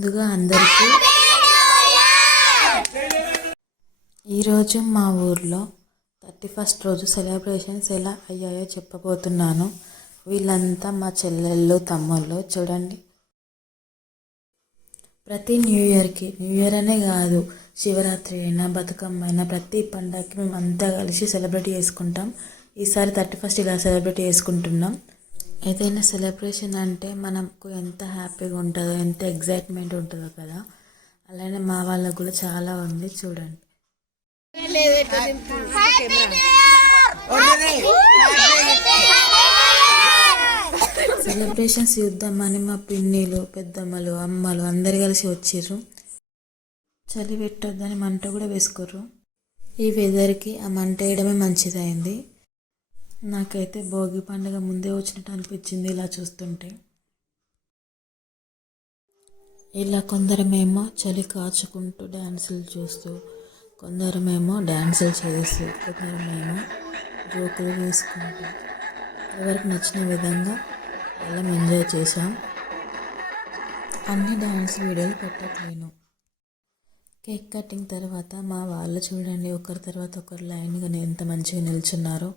ముందుగా అందరికీ ఈరోజు మా ఊర్లో 31st రోజు సెలబ్రేషన్స్ ఎలా అయ్యాయో చెప్పబోతున్నాను. వీళ్ళంతా మా చెల్లెళ్ళు తమ్ముళ్ళు. చూడండి, ప్రతి న్యూ ఇయర్ అనే కాదు, శివరాత్రి అయినా బతుకమ్మ అయినా ప్రతి పండగకి మేము అంతా కలిసి సెలబ్రేట్ చేసుకుంటాం. ఈసారి 31st ఇలా సెలబ్రేట్ చేసుకుంటున్నాం. ఏదైనా సెలబ్రేషన్ అంటే మనకు ఎంత హ్యాపీగా ఉంటుందో, ఎంత ఎగ్జైట్మెంట్ ఉంటుందో కదా. అలానే మా వాళ్ళకు కూడా చాలా ఉంది. చూడండి, సెలబ్రేషన్స్ చూద్దామని మా పిన్నిలు, పెద్దమ్మలు, అమ్మలు అందరు కలిసి వచ్చిర్రు. చలి పెట్టొద్దని మంట కూడా వేసుకోర్రు. ఈ వెదర్కి ఆ మంట వేయడమే మంచిదైంది. నాకైతే భోగి పండుగ ముందే వచ్చినట్టు అనిపించింది ఇలా చూస్తుంటే. ఇలా కొందరమేమో చలి కాచుకుంటూ డ్యాన్సులు చూస్తూ, కొందరమేమో డ్యాన్సులు చేస్తూ, కొందరమేమో జోకులు వేసుకుంటూ, ఎవరికి నచ్చిన విధంగా అలా ఎంజాయ్ చేసాం. అన్ని డ్యాన్స్ వీడియోలు పెట్టట్లేను. కేక్ కటింగ్ తర్వాత మా వాళ్ళు చూడండి, ఒకరి తర్వాత ఒకరు లైన్గా ఎంత మంచిగా నిల్చున్నారో.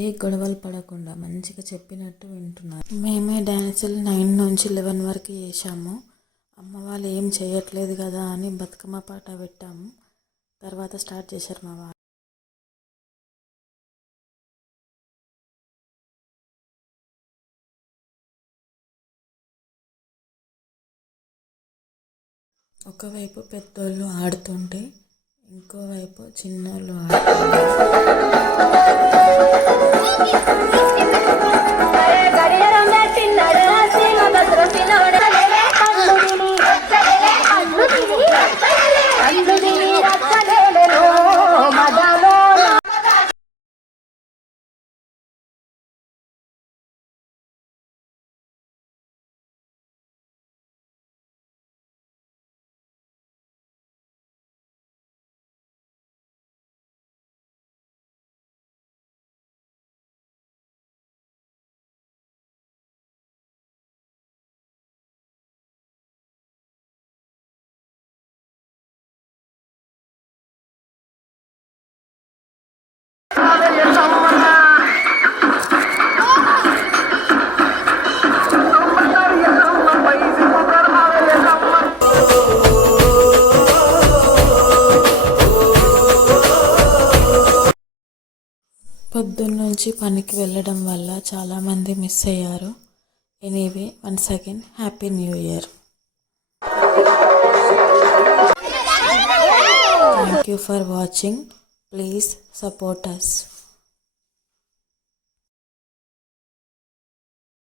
ఏ గొడవలు పడకుండా మంచిగా చెప్పినట్టు వింటున్నారు. మేమే డ్యాన్సులు 9 నుంచి 11 వరకు చేసాము. అమ్మ వాళ్ళు ఏం చేయట్లేదు కదా అని బతుకమ్మ పాట పెట్టాము. తర్వాత స్టార్ట్ చేశారు మా వాళ్ళు. ఒకవైపు పెద్దోళ్ళు ఆడుతుంటే ఇంకోవైపు చిన్నోళ్ళు ఆడుతుంటారు. పొద్దున్నుంచి పనికి వెళ్ళడం వల్ల చాలామంది మిస్ అయ్యారు. Anyway, once again happy new year. Thank you for watching. Please support us.